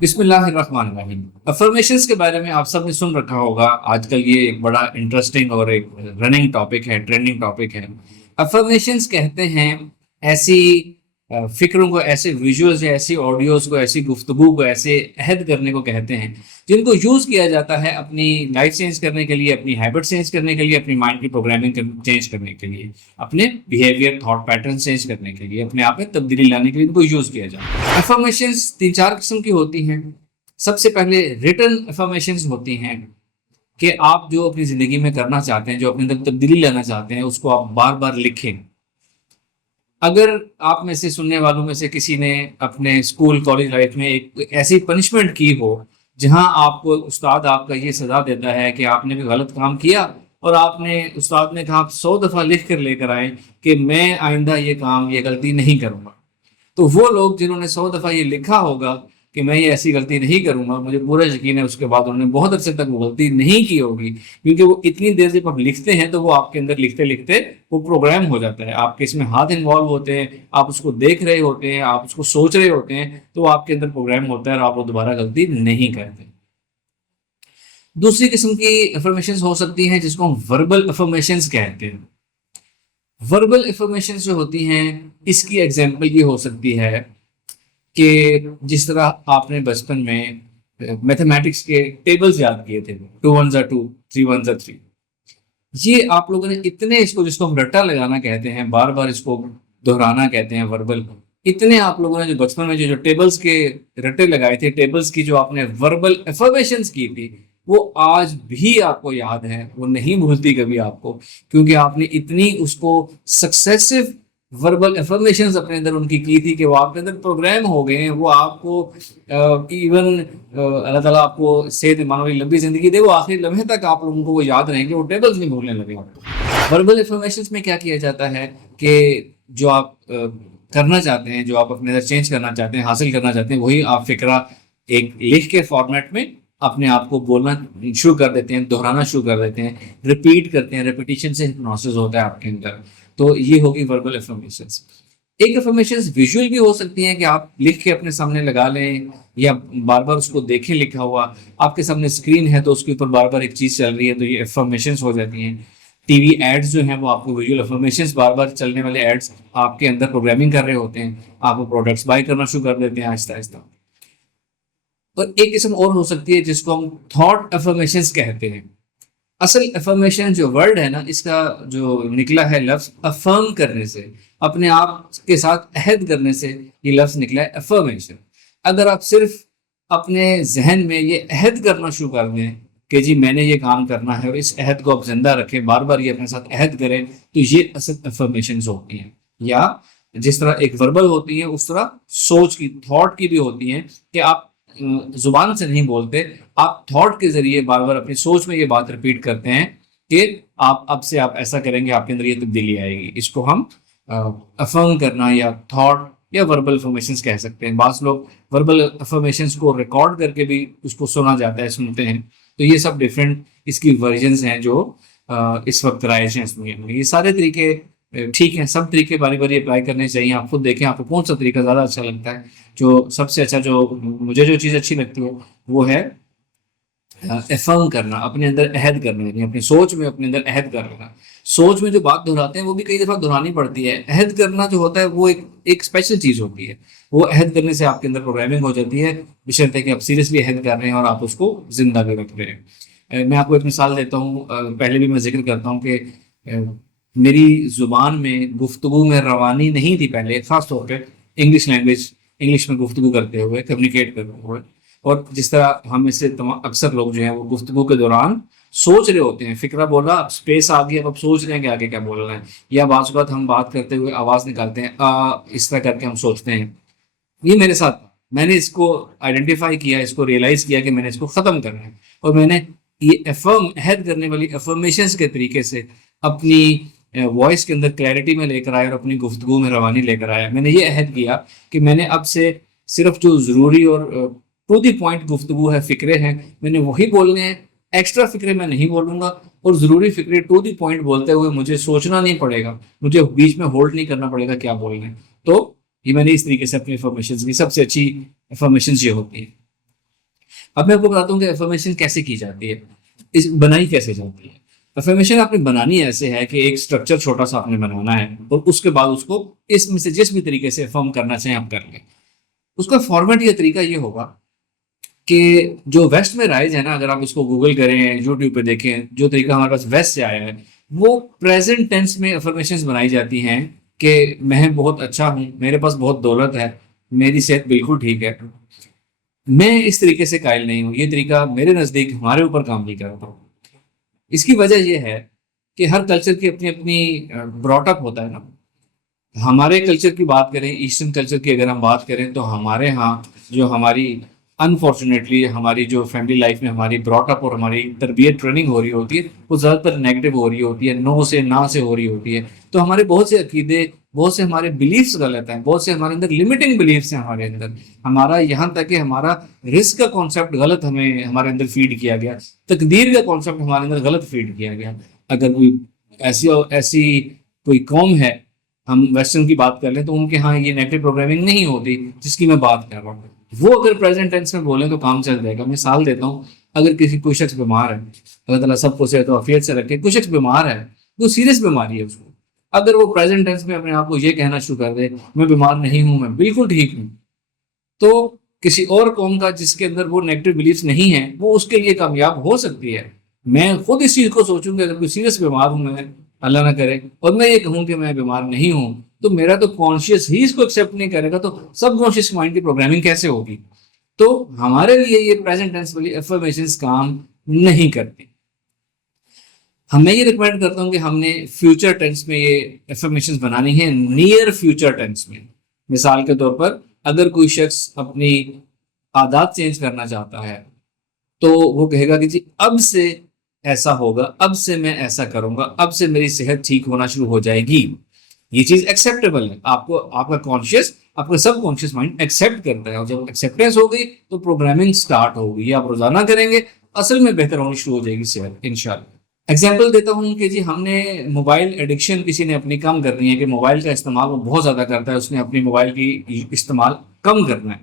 بسم اللہ الرحمن الرحیم۔ افرمیشنز کے بارے میں آپ سب نے سن رکھا ہوگا، آج کل یہ ایک بڑا انٹرسٹنگ اور ایک رننگ ٹاپک ہے، ٹرینڈنگ ٹاپک ہے۔ افرمیشنز کہتے ہیں ایسی فکروں کو، ایسے ویژولز یا ایسی آڈیوز کو، ایسی گفتگو کو، ایسے عہد کرنے کو کہتے ہیں جن کو یوز کیا جاتا ہے اپنی لائف چینج کرنے کے لیے، اپنی ہیبٹ چینج کرنے کے لیے، اپنی مائنڈ کی پروگرامنگ چینج کرنے کے لیے، اپنے بیہیویئر تھاٹ پیٹرن چینج کرنے کے لیے، اپنے آپ میں تبدیلی لانے کے لیے ان کو یوز کیا جاتا ہے۔ افرمیشنز 3-4 قسم کی ہوتی ہیں۔ سب سے پہلے ریٹن افرمیشنز ہوتی ہیں کہ آپ جو اپنی زندگی میں کرنا چاہتے ہیں، جو اپنے اندر تبدیلی لانا چاہتے ہیں، اس کو آپ بار بار لکھیں۔ اگر آپ میں سے سننے والوں میں سے کسی نے اپنے اسکول کالج لائف میں ایک ایسی پنشمنٹ کی ہو جہاں آپ کو استاد آپ کا یہ سزا دیتا ہے کہ آپ نے بھی غلط کام کیا، اور آپ نے، استاد نے کہا آپ 100 دفعہ لکھ کر لے کر آئیں کہ میں آئندہ یہ کام، یہ غلطی نہیں کروں گا، تو وہ لوگ جنہوں نے 100 دفعہ یہ لکھا ہوگا کہ میں یہ ایسی غلطی نہیں کروں گا، مجھے پورا یقین ہے اس کے بعد انہوں نے بہت عرصے تک وہ غلطی نہیں کی ہوگی، کیونکہ وہ اتنی دیر سے آپ لکھتے ہیں تو وہ آپ کے اندر لکھتے لکھتے وہ پروگرام ہو جاتا ہے، آپ کے اس میں ہاتھ انوالو ہوتے ہیں، آپ اس کو دیکھ رہے ہوتے ہیں، آپ اس کو سوچ رہے ہوتے ہیں، تو وہ آپ کے اندر پروگرام ہوتا ہے اور آپ وہ دوبارہ غلطی نہیں کرتے۔ دوسری قسم کی افرمیشنز ہو سکتی ہیں جس کو ہم وربل افرمیشنز کہتے ہیں۔ وربل افرمیشنز جو ہوتی ہیں، اس کی ایگزامپل یہ ہو سکتی ہے کہ جس طرح آپ نے بچپن میں میتھمیٹکس کے ٹیبلز یاد کیے تھے، 2 1 2 3 1 3، یہ آپ لوگوں نے اتنے، اس کو جس کو ہم رٹا لگانا کہتے ہیں، بار بار اس کو دہرانا کہتے ہیں وربل، اتنے آپ لوگوں نے جو بچپن میں جو ٹیبلز کے رٹے لگائے تھے، ٹیبلز کی جو آپ نے وربل افرمیشنز کی تھی، وہ آج بھی آپ کو یاد ہے، وہ نہیں بھولتی کبھی آپ کو، کیونکہ آپ نے اتنی اس کو سکسیسو وربل افرمیشنز اپنے اندر ان کی تھی کہ وہ آپ کے اندر پروگرام ہو گئے ہیں، وہ آپ کو ایون اللہ تعالیٰ آپ کو صحت ایمان والی لمبی زندگی دے، وہ آخری لمحے تک آپ لوگوں کو وہ یاد رہیں گے، وہ ٹیبلز نہیں بھولنے لگے آپ کو۔ وربل افرمیشنز میں کیا کیا جاتا ہے کہ جو آپ کرنا چاہتے ہیں، جو آپ اپنے اندر چینج کرنا چاہتے ہیں، حاصل کرنا چاہتے ہیں، وہی آپ فکرہ ایک لکھ کے فارمیٹ میں اپنے آپ کو بولنا شروع کر دیتے ہیں، دہرانا شروع کر دیتے ہیں، ریپیٹ کرتے ہیں، ریپیٹیشن سے ہپنوسس ہوتا ہے آپ کے اندر، تو یہ ہوگی وربل افرمیشنز۔ ایک افرمیشنز ویژول بھی ہو سکتی ہیں کہ آپ لکھ کے اپنے سامنے لگا لیں یا بار بار اس کو دیکھیں لکھا ہوا، آپ کے سامنے اسکرین ہے تو اس کے اوپر بار بار ایک چیز چل رہی ہے، تو یہ افرمیشنز ہو جاتی ہیں۔ ٹی وی ایڈز جو ہیں وہ آپ کو ویژول افرمیشنز، بار بار چلنے والے ایڈز آپ کے اندر پروگرامنگ کر رہے ہوتے ہیں، آپ وہ پروڈکٹس بائی کرنا شروع کر دیتے ہیں آہستہ آہستہ۔ اور ایک قسم اور ہو سکتی ہے جس کو ہم تھاٹ افرمیشنز کہتے ہیں۔ اصل افرمیشن جو ورڈ ہے نا، اس کا جو نکلا ہے لفظ افرم کرنے سے، اپنے آپ کے ساتھ عہد کرنے سے یہ لفظ نکلا ہے افرمیشن۔ اگر آپ صرف اپنے ذہن میں یہ عہد کرنا شروع کر دیں کہ جی میں نے یہ کام کرنا ہے، اور اس عہد کو آپ زندہ رکھیں، بار بار یہ اپنے ساتھ عہد کریں، تو یہ اصل افرمیشنز ہوتی ہیں۔ یا جس طرح ایک وربل ہوتی ہیں، اس طرح سوچ کی، تھاٹ کی بھی ہوتی ہیں کہ آپ زبان سے نہیں بولتے، آپ تھاٹ کے ذریعے بار بار اپنی سوچ میں یہ بات ریپیٹ کرتے ہیں کہ آپ اب سے آپ ایسا کریں گے، آپ کے اندر یہ تبدیلی آئے گی۔ اس کو ہم افرم کرنا یا تھاٹ یا وربل افرمیشنز کہہ سکتے ہیں۔ بعض لوگ وربل افرمیشنز کو ریکارڈ کر کے بھی اس کو سنا جاتا ہے، سنتے ہیں، تو یہ سب ڈیفرنٹ اس کی ورژنز ہیں جو اس وقت رائج ہیں اس دنیا میں۔ یہ سارے طریقے ٹھیک ہیں، سب طریقے باری باری اپلائی کرنے چاہیے، آپ خود دیکھیں آپ کو کون سا طریقہ زیادہ اچھا لگتا ہے۔ جو سب سے اچھا، جو مجھے جو چیز اچھی لگتی ہے وہ ہے افرم کرنا، اپنے اندر عہد کرنا، یعنی اپنی سوچ میں اپنے اندر عہد کرنا۔ سوچ میں جو بات دہراتے ہیں وہ بھی کئی دفعہ دہرانی پڑتی ہے، عہد کرنا جو ہوتا ہے وہ ایک اسپیشل چیز ہوتی ہے، وہ عہد کرنے سے آپ کے اندر پروگرامنگ ہو جاتی ہے، بشرطے کہ آپ سیریسلی عہد کر رہے ہیں اور آپ اس کو زندہ بھی رکھ رہے ہیں۔ میں آپ کو ایک مثال دیتا ہوں، پہلے بھی میں ذکر کرتا ہوں کہ میری زبان میں، گفتگو میں روانی نہیں تھی پہلے، خاص طور پہ انگلش لینگویج، انگلش میں گفتگو کرتے ہوئے، کمیونیکیٹ کرتے ہوئے، اور جس طرح ہم میں سے اکثر لوگ جو ہیں وہ گفتگو کے دوران سوچ رہے ہوتے ہیں، فکرہ بولا، اب اسپیس آ گئی، اب آپ سوچ رہے ہیں کہ آگے کیا بولنا ہے، یا بعض اوقات ہم بات کرتے ہوئے آواز نکالتے ہیں اس طرح کر کے ہم سوچتے ہیں۔ یہ میرے ساتھ، میں نے اس کو آئیڈینٹیفائی کیا، اس کو ریئلائز کیا کہ میں نے اس کو ختم کرنا ہے، اور میں نے یہ عہد کرنے والی افرمیشنز کے طریقے سے اپنی وائس کے اندر کلیئرٹی میں لے کر آیا اور اپنی گفتگو میں روانی لے کر آیا۔ میں نے یہ عہد کیا کہ میں نے اب سے صرف جو ضروری اور ٹو دی پوائنٹ گفتگو ہے، فکرے ہیں، میں نے وہی بولنے ہیں، ایکسٹرا فکرے میں نہیں بولوں گا، اور ضروری فکرے ٹو دی پوائنٹ بولتے ہوئے مجھے سوچنا نہیں پڑے گا، مجھے بیچ میں ہولڈ نہیں کرنا پڑے گا کیا بولنا ہے۔ تو یہ میں نے اس طریقے سے اپنی انفارمیشن کی سب سے اچھی انفارمیشن یہ ہوتی ہے۔ اب میں آپ کو بتاتا ہوں کہ افرمیشن کیسے کی جاتی ہے، بنائی کیسے جاتی ہے۔ افرمیشن آپ نے بنانی ایسے ہے کہ ایک اسٹرکچر چھوٹا سا آپ نے بنانا ہے، اور اس کے بعد اس کو اس میں سے جس بھی طریقے سے افرم کرنا چاہیں آپ کر لیں۔ اس کا فارمیٹ یا طریقہ یہ ہوگا کہ جو ویسٹ میں رائج ہے نا، اگر آپ اس کو گوگل کریں، یوٹیوب پہ دیکھیں، جو طریقہ ہمارے پاس ویسٹ سے آیا ہے، وہ پریزنٹ ٹینس میں افرمیشنز بنائی جاتی ہیں کہ میں بہت اچھا ہوں، میرے پاس بہت دولت ہے، میری صحت بالکل ٹھیک ہے۔ میں اس طریقے سے قائل نہیں ہوں، یہ طریقہ میرے نزدیک ہمارے اوپر کام نہیں کرتا۔ اس کی وجہ یہ ہے کہ ہر کلچر کی اپنی اپنی براٹ اپ ہوتا ہے نا۔ ہمارے کلچر کی بات کریں، ایسٹرن کلچر کی اگر ہم بات کریں، تو ہمارے ہاں جو ہماری انفارچونیٹلی ہماری جو فیملی لائف میں ہماری براٹ اپ اور ہماری تربیت ٹریننگ ہو رہی ہوتی ہے، وہ زیادہ تر نیگیٹو ہو رہی ہوتی ہے، نو سے نہ سے ہو رہی ہوتی ہے۔ تو ہمارے بہت سے عقیدے، بہت سے ہمارے بلیفس غلط ہیں، بہت سے ہمارے اندر لمیٹنگ بلیفس ہیں ہمارے اندر۔ ہمارا یہاں تک کہ ہمارا رزق کا کانسیپٹ غلط ہمارے اندر فیڈ کیا گیا، تقدیر کا کانسیپٹ ہمارے اندر غلط فیڈ کیا گیا۔ اگر کوئی ایسی کوئی قوم ہے، ہم ویسٹرن کی بات کر لیں، تو ان کے ہاں یہ نیگیٹو پروگرامنگ نہیں ہوتی جس کی میں بات کر رہا ہوں۔ وہ اگر پریزنٹ ٹینس میں بولیں تو کام چل جائے گا۔ مثال دیتا ہوں، اگر کوئی شخص بیمار ہے، اللہ تعالیٰ سب کو صحت و عافیت سے رکھے، کوئی شخص بیمار ہے، وہ سیریس بیماری ہے اس کو، اگر وہ پریزنٹ ٹینس میں اپنے آپ کو یہ کہنا شروع کر دے میں بیمار نہیں ہوں، میں بالکل ٹھیک ہوں، تو کسی اور قوم کا جس کے اندر وہ نیگیٹو بلیفس نہیں ہیں، وہ اس کے لیے کامیاب ہو سکتی ہے۔ میں خود اس چیز کو سوچوں کہ اگر کوئی سیریس بیمار ہوں میں، اللہ نہ کرے، اور میں یہ کہوں کہ میں بیمار نہیں ہوں، تو میرا تو کانشیس ہی اس کو ایکسیپٹ نہیں کرے گا، تو سب کانشیس مائنڈ کی پروگرامنگ کیسے ہوگی؟ تو ہمارے لیے یہ پریزنٹ ٹینس والی افرمیشنز کام نہیں کرتی۔ میں یہ ریکمینڈ کرتا ہوں کہ ہم نے فیوچر ٹینس میں یہ افرمیشنز بنانی ہے، نیئر فیوچر ٹینس میں۔ مثال کے طور پر اگر کوئی شخص اپنی عادات چینج کرنا چاہتا ہے، تو وہ کہے گا کہ جی اب سے ایسا ہوگا، اب سے میں ایسا کروں گا، اب سے میری صحت ٹھیک ہونا شروع ہو جائے گی۔ یہ چیز ایکسیپٹیبل ہے، آپ کو آپ کا کانشیس، آپ کا سب کانشیس مائنڈ ایکسیپٹ کرتا ہے، اور جب ایکسیپٹینس ہو گئی تو پروگرامنگ سٹارٹ ہوگی، آپ روزانہ کریں گے، اصل میں بہتر ہونی شروع ہو جائے گی صحت انشاءاللہ۔ ایگزامپل دیتا ہوں کہ جی ہم نے موبائل ایڈکشن کسی نے اپنی کم کرنی ہے، کہ موبائل کا استعمال وہ بہت زیادہ کرتا ہے، اس نے اپنی موبائل کی استعمال کم کرنا ہے۔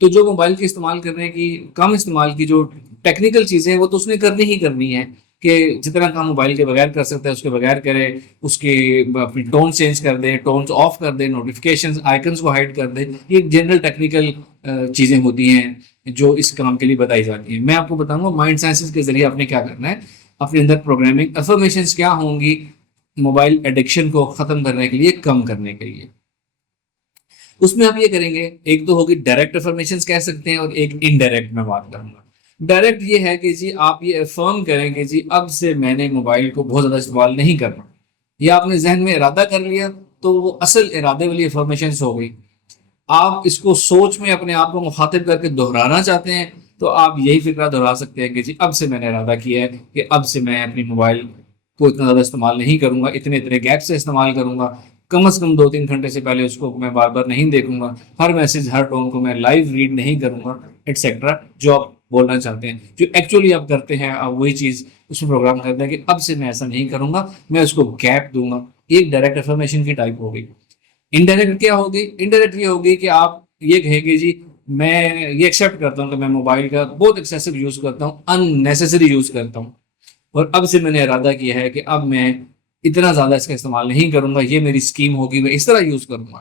تو جو موبائل کی استعمال کرنے کی، کم استعمال کی جو ٹیکنیکل چیزیں ہیں، وہ تو اس نے کرنی ہی کرنی ہے، کہ جتنا کام موبائل کے بغیر کر سکتا ہے اس کے بغیر کرے، اس کی اپنی ٹون چینج کر دے، ٹونز آف کر دے، نوٹیفیکیشنز آئیکنز کو ہائڈ کر دے۔ یہ جنرل ٹیکنیکل چیزیں ہوتی ہیں جو اس کام کے لیے بتائی جاتی ہیں۔ میں آپ کو بتاؤں گا مائنڈ سائنسز کے ذریعے آپ نے کیا کرنا ہے، اپنے اندر پروگرامنگ افرمیشنز کیا ہوں گی موبائل ایڈکشن کو ختم کرنے کے لیے، کم کرنے کے لیے۔ اس میں آپ یہ کریں گے، ایک تو ہوگی ڈائریکٹ افرمیشنز کہہ سکتے ہیں، اور ایک انڈائریکٹ میں بات کروں گا۔ ڈائریکٹ یہ ہے کہ جی آپ یہ افرم کریں کہ جی اب سے میں نے موبائل کو بہت زیادہ استعمال نہیں کرنا، یہ آپ نے ذہن میں ارادہ کر لیا، تو وہ اصل ارادے والی افرمیشنز ہو گئی۔ آپ اس کو سوچ میں اپنے آپ کو مخاطب کر کے دہرانا چاہتے ہیں، تو آپ یہی فکرہ دہرا سکتے ہیں کہ جی اب سے میں نے ارادہ کیا ہے کہ اب سے میں اپنی موبائل کو اتنا زیادہ استعمال نہیں کروں گا، اتنے گیپ سے استعمال کروں گا، کم از کم 2-3 گھنٹے سے پہلے اس کو میں بار بار نہیں دیکھوں گا، ہر میسج ہر ٹون کو میں لائیو ریڈ نہیں کروں گا، ایٹسیٹرا۔ جو آپ بولنا چاہتے ہیں، جو ایکچولی آپ کرتے ہیں، آپ وہی چیز اس میں پروگرام کرتے ہیں کہ اب سے میں ایسا نہیں کروں گا، میں اس کو گیپ دوں گا۔ ایک ڈائریکٹ افرمیشن کی ٹائپ ہوگی۔ انڈائریکٹ کیا ہوگی؟ انڈائریکٹ یہ ہوگی کہ آپ یہ کہیں گے جی میں یہ ایکسیپٹ کرتا ہوں کہ میں موبائل کا بہت ایکسیسو یوز کرتا ہوں، ان نیسیسری یوز کرتا ہوں، اور اب سے میں نے ارادہ کیا ہے کہ اب میں اتنا زیادہ اس کا استعمال نہیں کروں گا، یہ میری اسکیم ہوگی، میں اس طرح یوز کروں گا۔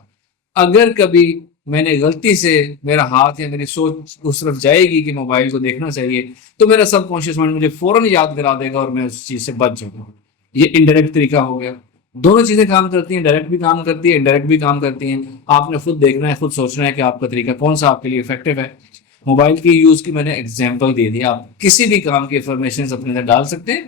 اگر کبھی میں نے غلطی سے میرا ہاتھ یا میری سوچ اس طرف جائے گی کہ موبائل کو دیکھنا چاہیے، تو میرا سب کانشیس مائنڈ مجھے فوراً یاد کرا دے گا، اور میں اس چیز سے بچ جاؤں گا۔ یہ انڈائریکٹ طریقہ ہو گیا۔ دونوں چیزیں کام کرتی ہیں، ڈائریکٹ بھی کام کرتی ہے، انڈائریکٹ بھی کام کرتی ہیں۔ آپ نے خود دیکھنا ہے، خود سوچنا ہے کہ آپ کا طریقہ کون سا آپ کے لیے افیکٹو ہے۔ موبائل کی یوز کی میں نے ایگزامپل دے دی، آپ کسی بھی کام کی انفارمیشن اپنے اندر ڈال سکتے ہیں،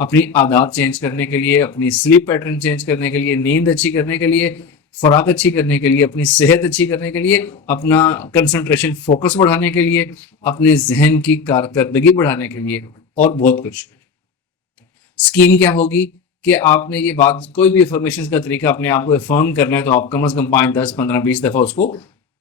اپنی عادات چینج کرنے کے لیے، اپنی سلیپ پیٹرن چینج کرنے کے لیے، نیند اچھی کرنے کے لیے، خوراک اچھی کرنے کے لیے، اپنی صحت اچھی کرنے کے لیے، اپنا کنسنٹریشن فوکس بڑھانے کے لیے، اپنے ذہن کی کارکردگی بڑھانے کے لیے، اور بہت کچھ۔ اسکیم کیا ہوگی کہ آپ نے یہ بات، کوئی بھی انفارمیشن کا طریقہ اپنے آپ کو افرم کرنا ہے، تو آپ کم از کم 5 10 15 20 دفعہ اس کو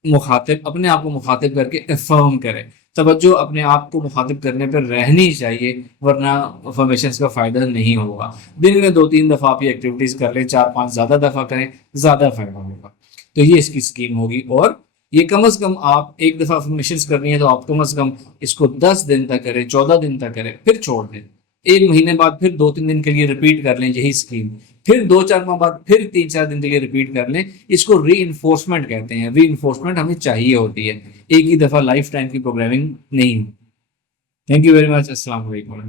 اپنے آپ کو مخاطب کر کے افرم کریں۔ توجہ اپنے آپ کو مخاطب کرنے پر رہنی چاہیے، ورنہ انفارمیشن کا فائدہ نہیں ہوگا۔ دن میں 2-3 دفعہ آپ یہ ایکٹیویٹیز کر لیں، 4-5 زیادہ دفعہ کریں، زیادہ فائدہ ہوگا۔ تو یہ اس کی اسکیم ہوگی۔ اور یہ کم از کم آپ ایک دفعہ افرمیشنز کرنی ہے تو آپ کم از کم اس کو 10 دن تک کریں، 14 دن تک کریں، پھر چھوڑ دیں. ایک مہینے بعد پھر 2-3 دن کے لیے ریپیٹ کر لیں یہی اسکیم، پھر 2-4 ماہ بعد پھر 3-4 دن کے لیے ریپیٹ کر لیں. اس کو ری انفورسمنٹ کہتے ہیں. ری انفورسمنٹ ہمیں چاہیے ہوتی ہے، ایک ہی دفعہ لائف ٹائم کی پروگرامنگ نہیں. Thank you very much. السلام علیکم.